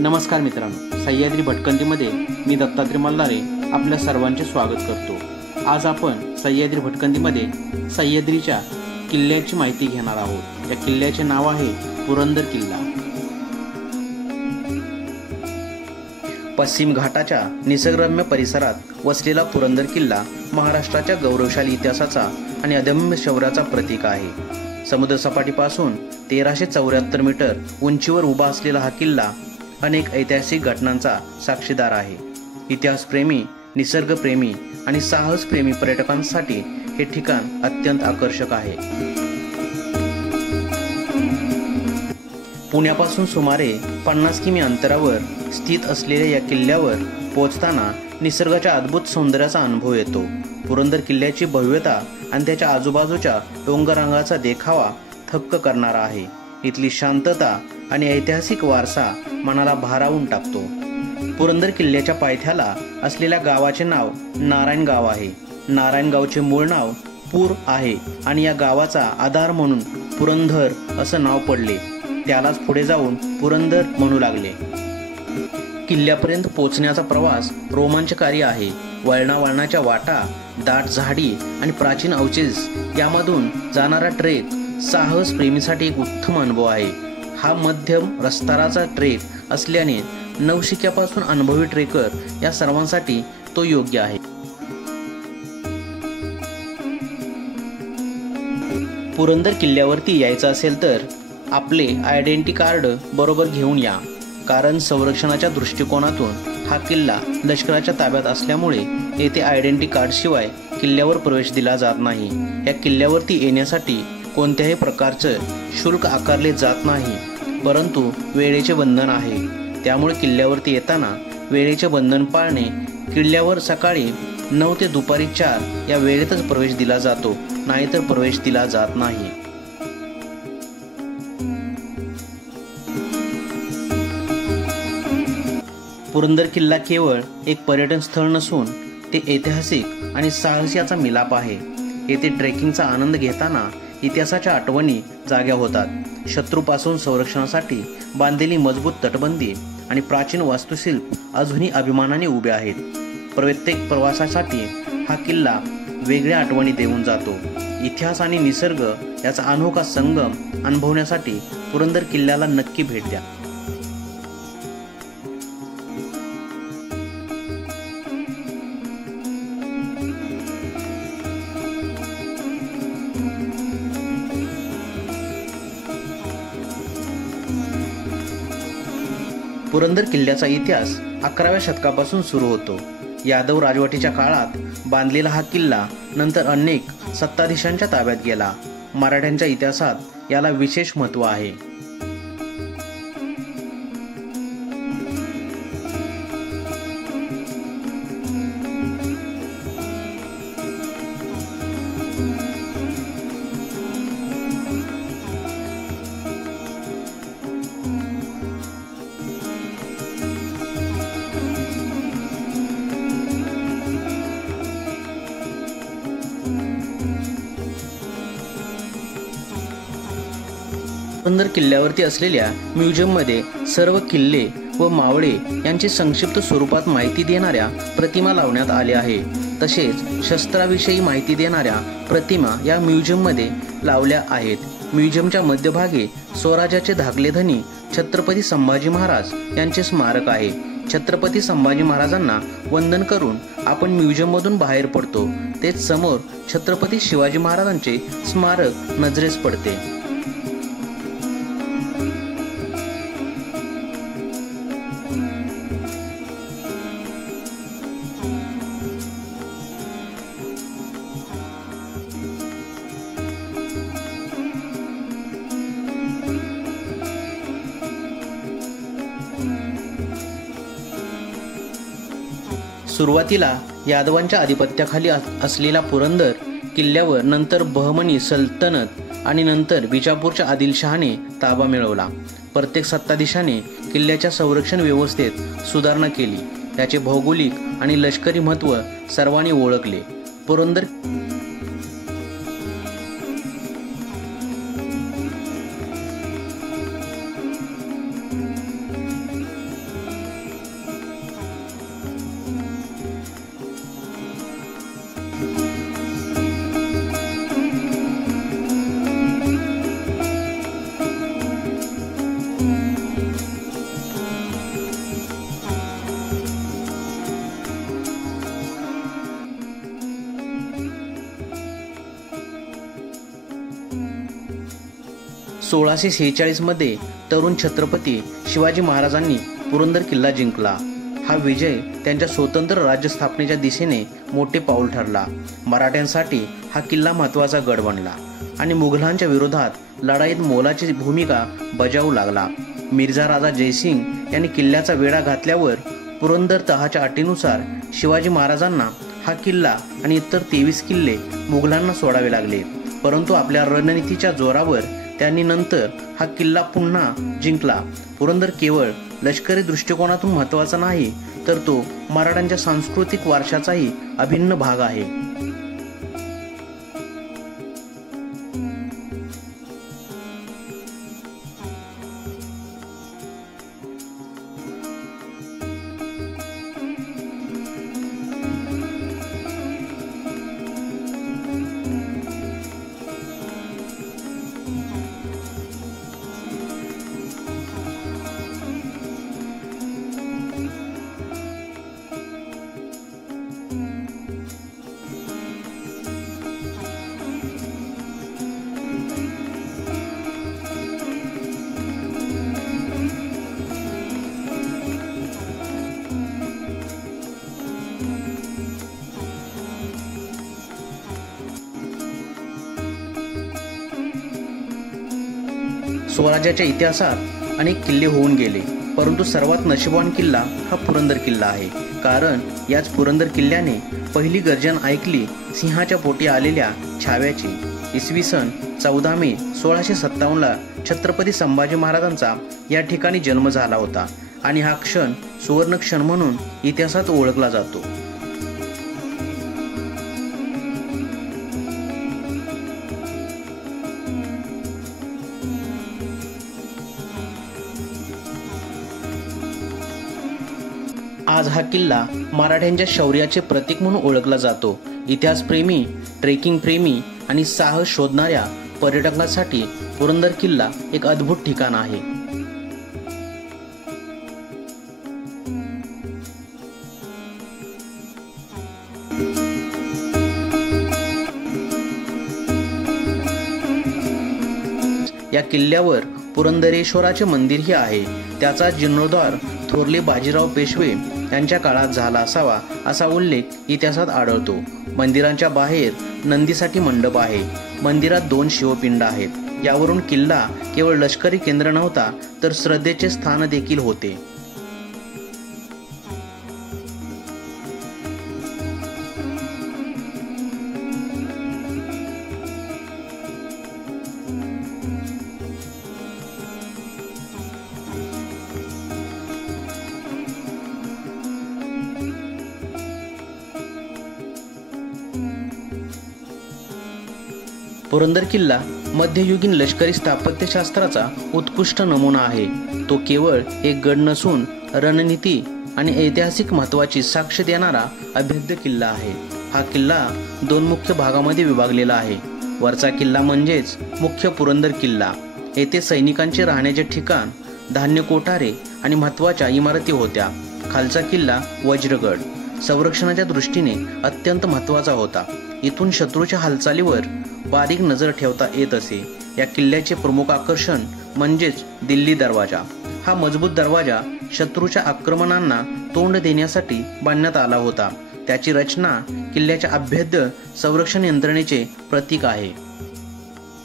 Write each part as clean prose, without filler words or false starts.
नमस्कार मित्रांनो, सह्याद्री भटकंतीमध्ये मी दत्तात्रय मल्हारे आपल्या सर्वांचे स्वागत करतो। आज आपण सह्याद्री भटकंतीमध्ये सह्याद्रीच्या किल्ल्याची माहिती घेणार आहोत। या किल्ल्याचे नाव आहे पुरंदर किल्ला। पश्चिम घाटाच्या निसर्गरम्य परिसरात वसलेला पुरंदर किल्ला महाराष्ट्राच्या गौरवशाली इतिहासाचा आणि अदम्य शौर्याचा प्रतीक आहे। समुद्रसपाटीपासून 1374 मीटर उंचीवर उभा असलेला हा किल्ला अनेक ऐतिहासिक घटनांचा साक्षीदार आहे। इतिहासप्रेमी, निसर्गप्रेमी आणि साहसप्रेमी पर्यटकांसाठी हे ठिकाण अत्यंत आकर्षक आहे। पुण्यापासून सुमारे 50 किमी अंतरावर स्थित असलेल्या या किल्ल्यावर पोहोचताना निसर्गाच्या अद्भुत सौंदर्याचा अनुभव येतो। पुरंदर किल्ल्याची भव्यता आणि त्याच्या आजूबाजूच्या डोंगररांगाचा देखावा थक्क करणारा आहे। इथली शांतता आणि ऐतिहासिक वारसा मनाला भारावून टाकतो। पुरंदर किल्ल्याच्या पायथ्याला असलेल्या गावाचे नाव नारायण गाव आहे। नारायण गावचे मूळ नाव पूर आहे आणि या गावाचा आधार म्हणून पुरंदर असं नाव पडले। त्यालाच पुढे जाऊन पुरंदर म्हणू लागले। किल्ल्यापर्यंत पोहोचण्याचा प्रवास रोमांचकारी आहे। वळणावळणाच्या वाटा, दाट झाडी आणि प्राचीन अवशेष यामधून जाणारा ट्रेक साहस प्रेमीसाठी एक उत्तम अनुभव आहे। हा मध्यम रस्त्याचा ट्रेक असल्याने नवशिक्यापासून अनुभवी ट्रेकर या सर्वांसाठी तो योग्य आहे। पुरंदर किल्ल्यावरती यायचं असेल तर आपले आयडेंटिटी कार्ड बरोबर घेऊन या, कारण संरक्षणाच्या दृष्टिकोनातून हा किल्ला लष्कराच्या ताब्यात असल्यामुळे येथे आयडेंटिटी कार्ड शिवाय किल्ल्यावर प्रवेश दिला जात नाही। या किल्ल्यावरती येण्यासाठी कोणत्याही प्रकारचे शुल्क आकारले जात नाही, परंतु वेळेचे बंधन आहे। त्यामुळे किल्ल्यावरती येताना वेळेचे बंधन पाळणे। किल्ल्यावर सकाळी 9 ते दुपारी 4 या वेळेतच प्रवेश दिला जातो, नाहीतर प्रवेश दिला जात नाही। पुरंदर किल्ला केवळ एक पर्यटन स्थळ नसून ते ऐतिहासिक आणि साहस याचा मिलाप आहे। येथे ट्रेकिंगचा आनंद घेताना इतिहासाच्या आठवणी जाग्या होतात। शत्रूपासून संरक्षणासाठी बांधलेली मजबूत तटबंदी आणि प्राचीन वास्तुशिल्प अजूनही अभिमानाने उभे आहेत। प्रत्येक प्रवासासाठी हा किल्ला वेगळ्या आठवणी देऊन जातो। इतिहास आणि निसर्ग याचा अनोखा संगम अनुभवण्यासाठी पुरंदर किल्ल्याला नक्की भेट द्या। पुरंदर किल्ल्याचा इतिहास 11व्या शतकापासून सुरू होतो। यादव राजवटीच्या काळात बांधलेला हा किल्ला नंतर अनेक सत्ताधीशांच्या ताब्यात गेला। मराठ्यांच्या इतिहासात याला विशेष महत्त्व आहे। पुरंदर किल्ल्यावरती असलेल्या म्युझियममध्ये सर्व किल्ले व मावळे यांची संक्षिप्त स्वरूपात माहिती देणाऱ्या प्रतिमा लावण्यात आल्या आहे। तसेच शस्त्राविषयी माहिती देणाऱ्या प्रतिमा या म्युझियममध्ये लावल्या आहेत। म्युझियमच्या मध्यभागी स्वराज्याचे धाकले धनी छत्रपती संभाजी महाराज यांचे स्मारक आहे। छत्रपती संभाजी महाराजांना वंदन करून आपण म्युझियममधून बाहेर पडतो, तेच समोर छत्रपती शिवाजी महाराजांचे स्मारक नजरेस पडते। सुरुवातीला यादवांच्या अधिपत्याखाली असलेला पुरंदर किल्ल्यावर नंतर बहमनी सल्तनत आणि नंतर विजापूरच्या आदिलशहाने ताबा मिळवला। प्रत्येक सत्ताधीशाने किल्ल्याच्या संरक्षण व्यवस्थेत सुधारणा केली। त्याचे भौगोलिक आणि लष्करी महत्त्व सर्वांनी ओळखले। पुरंदर 1646 मध्ये तरुण छत्रपती शिवाजी महाराजांनी पुरंदर किल्ला जिंकला. हा विजय त्यांच्या स्वतंत्र राज्य स्थापनेच्या दिशेने मोठे पाऊल ठरला. मराठ्यांसाठी हा किल्ला महत्त्वाचा गड बनला आणि मुघलांच्या विरोधात लढाईत मोलाची भूमिका बजावू लागला. मिर्झा राजा जयसिंग यांनी किल्ल्याचा वेढा घातल्यावर पुरंदर तहाच्या अटीनुसार शिवाजी महाराजांना हा किल्ला आणि इतर 23 किल्ले मुघलांना सोडावे लागले. परंतु आपल्या रणनीतीच्या जोरावर त्यांनी नंतर हा किल्ला पुन्हा जिंकला. पुरंदर केवळ लष्करी दृष्टिकोनातून महत्त्वाचा नाही, तर तो मराठ्यांच्या सांस्कृतिक वारशाचाही अभिन्न भाग आहे. स्वराज्याच्या इतिहासात अनेक किल्ले होऊन गेले, परंतु सर्वात नशीबवान किल्ला हा पुरंदर किल्ला आहे. कारण याच पुरंदर किल्ल्याने पहिली गर्जन ऐकली सिंहाच्या पोटी आलेल्या छाव्याची. इसवी सन 14 मे 1657ला छत्रपती संभाजी महाराजांचा या ठिकाणी जन्म झाला होता आणि हा क्षण सुवर्ण क्षण म्हणून इतिहासात ओळखला जातो. आज हा किल्ला मराठ्यांच्या शौर्याचे प्रतीक म्हणून ओळखला जातो. इतिहासप्रेमी, ट्रेकिंग प्रेमी आणि साहस शोधणाऱ्या पर्यटकांसाठी पुरंदर किल्ला एक अद्भुत ठिकाण आहे. या किल्ल्यावर पुरंदरेश्वराचे मंदिरही आहे. त्याचा जीर्णोद्धार थोरले बाजीराव पेशवे यांच्या काळात झाला असावा असा उल्लेख इतिहासात आढळतो. मंदिरांच्या बाहेर नंदीसाठी मंडप आहे. मंदिरात 2 शिवपिंड आहेत. यावरून किल्ला केवळ लष्करी केंद्र नव्हता, तर श्रद्धेचे स्थान देखील होते. पुरंदर किल्ला मध्ययुगीन लष्करी स्थापत्यशास्त्राचा उत्कृष्ट नमुना आहे. तो केवळ एक गड नसून रणनीती आणि ऐतिहासिक महत्त्वाची साक्ष देणारा अभेद्य किल्ला आहे. हा किल्ला 2 मुख्य भागामध्ये विभागलेला आहे. वरचा किल्ला म्हणजेच मुख्य पुरंदर किल्ला. येथे सैनिकांचे राहण्याचे ठिकाण, धान्य कोठारे आणि महत्त्वाच्या इमारती होत्या. खालचा किल्ला वज्रगड संरक्षणाच्या दृष्टीने अत्यंत महत्त्वाचा होता. इथून शत्रूच्या हालचालीवर बारीक नजर ठेवता येत असे. या किल्ल्याचे प्रमुख आकर्षण म्हणजेच दिल्ली दरवाजा. हा मजबूत दरवाजा शत्रूच्या आक्रमणांना तोंड देण्यासाठी बांधण्यात आला होता. त्याची रचना किल्ल्याच्या अभेद्य संरक्षण यंत्रणेचे प्रतीक आहे.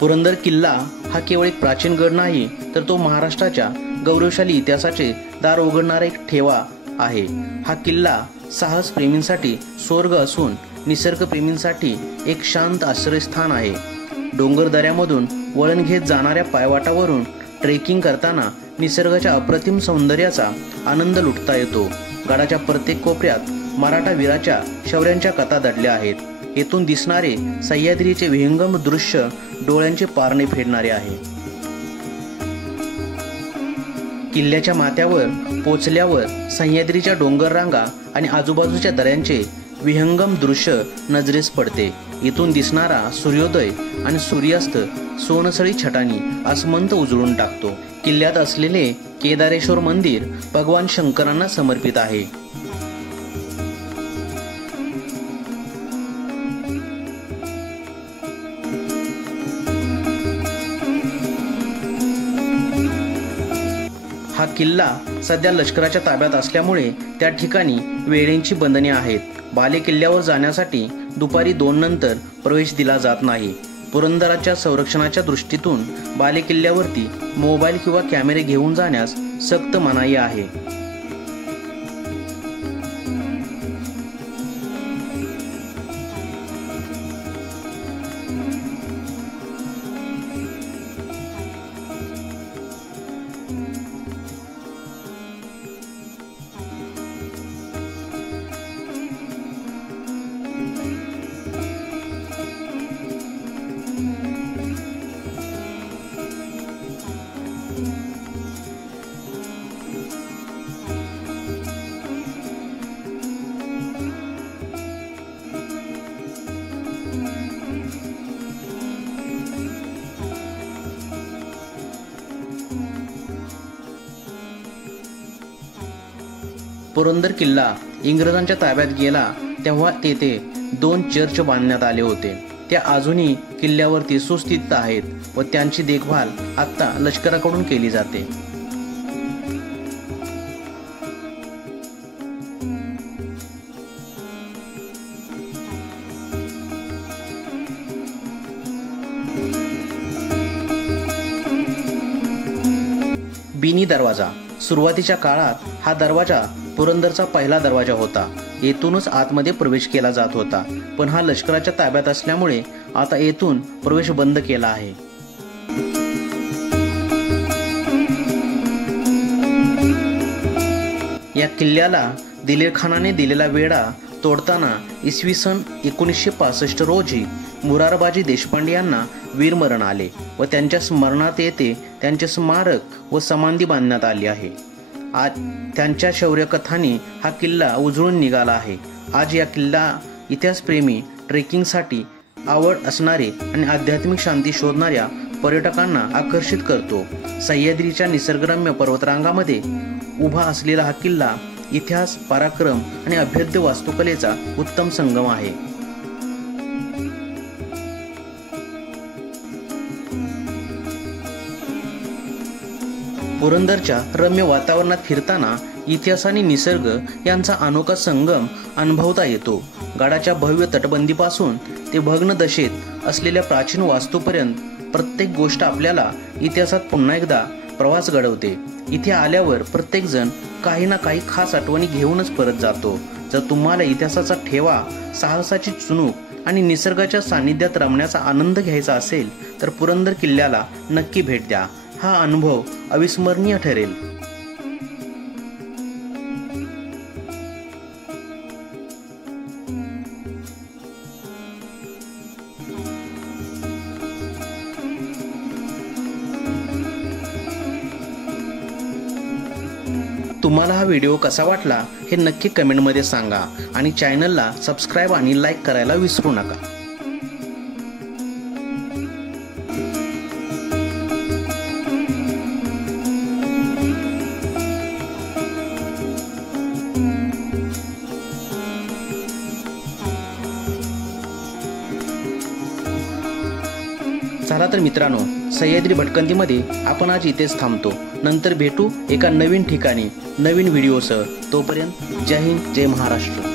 पुरंदर किल्ला हा केवळ एक प्राचीन गड नाही, तर तो महाराष्ट्राच्या गौरवशाली इतिहासाचे दार उघडणारा एक ठेवा आहे. हा किल्ला साहस प्रेमींसाठी स्वर्ग असून निसर्गप्रेमींसाठी एक शांत आश्रयस्थान आहे. डोंगर दऱ्यामधून वळण घेत जाणाऱ्या पायवाटावरून ट्रेकिंग करताना निसर्गाच्या अप्रतिम सौंदर्याचा आनंद लुटता येतो. गडाच्या प्रत्येक कोपऱ्यात मराठा वीराच्या शौर्यांच्या कथा दडल्या आहेत. येथून दिसणारे सह्याद्रीचे विहंगम दृश्य डोळ्यांचे पारणे फेडणारे आहे. किल्ल्याच्या माथ्यावर पोचल्यावर सह्याद्रीच्या डोंगर रांगा आणि आजूबाजूच्या दऱ्यांचे विहंगम दृश्य नजरेस पडते. इथून दिसणारा सूर्योदय आणि सूर्यास्त सोनसळी छटांनी आसमंत उजळून टाकतो. किल्ल्यात असलेले केदारेश्वर मंदिर भगवान शंकरांना समर्पित आहे. किल्ला सध्या लष्कराच्या ताब्यात असल्यामुळे त्या ठिकाणी वेळेंची बंधने आहेत. बाले किल्ल्यावर जाण्यासाठी दुपारी 2 नंतर प्रवेश दिला जात नाही. पुरंदराच्या संरक्षणाच्या दृष्टीतून बाले किल्ल्यावरती मोबाईल किंवा कॅमेरे घेऊन जाण्यास सक्त मनाई आहे. पुरंदर किल्ला इंग्रजांच्या ताब्यात गेला तेव्हा तेथे 2 चर्च बांधण्यात आले होते. त्या अजूनही किल्ल्यावरती सुस्थितीत आहेत व त्यांची देखभाल आता लष्कराकडून केली जाते. बिनी दरवाजा. सुरुवातीच्या काळात हा दरवाजा पुरंदरचा पहिला दरवाजा होता. येथूनच आतमध्ये प्रवेश केला जात होता, पण हा लष्कराच्या ताब्यात असल्यामुळे आता येथून प्रवेश बंद केला आहे. या किल्ल्याला दिलेरखानाने दिलेला वेढा तोडताना इसवी सन 1965 रोजी मुरारबाजी देशपांडे यांना वीरमरण आले व त्यांच्या स्मरणात येथे त्यांचे स्मारक व समाधी बांधण्यात आली आहे. आज त्यांच्या शौर्यकथांनी हा किल्ला उजळून निघाला आहे. आज या किल्ला इतिहासप्रेमी, ट्रेकिंगसाठी आवड असणारे आणि आध्यात्मिक शांती शोधणाऱ्या पर्यटकांना आकर्षित करतो. सह्याद्रीच्या निसर्गरम्य पर्वतरांगामध्ये उभा असलेला हा किल्ला इतिहास, पराक्रम आणि अभेद्य वास्तुकलेचा उत्तम संगम आहे. पुरंदरच्या रम्य वातावरणात फिरताना इतिहास आणि निसर्ग यांचा अनोखा संगम अनुभवता येतो. गडाच्या भव्य तटबंदीपासून ते भग्न दशेत असलेल्या प्राचीन वास्तूपर्यंत प्रत्येक गोष्ट आपल्याला इतिहासात पुन्हा एकदा प्रवास घडवते. इथे आल्यावर प्रत्येक जण काही ना काही खास आठवणी घेऊनच परत जातो. जर तुम्हाला इतिहासाचा ठेवा, साहसाची चुणूक आणि निसर्गाच्या सानिध्यात रमण्याचा आनंद घ्यायचा असेल तर पुरंदर किल्ल्याला नक्की भेट द्या. हा अनुभव अविस्मरणीय ठरेल. तुम्हाला हा व्हिडिओ कसा वाटला हे नक्की कमेंटमध्ये सांगा आणि चॅनलला सबस्क्राईब आणि लाईक करायला विसरू नका. चला तर मित्रांनो, सह्याद्री भटकंतीमध्ये आपण आज इथेच थांबतो. नंतर भेटू एका नवीन ठिकाणी नवीन व्हिडिओसह. तोपर्यंत जय हिंद, जय महाराष्ट्र.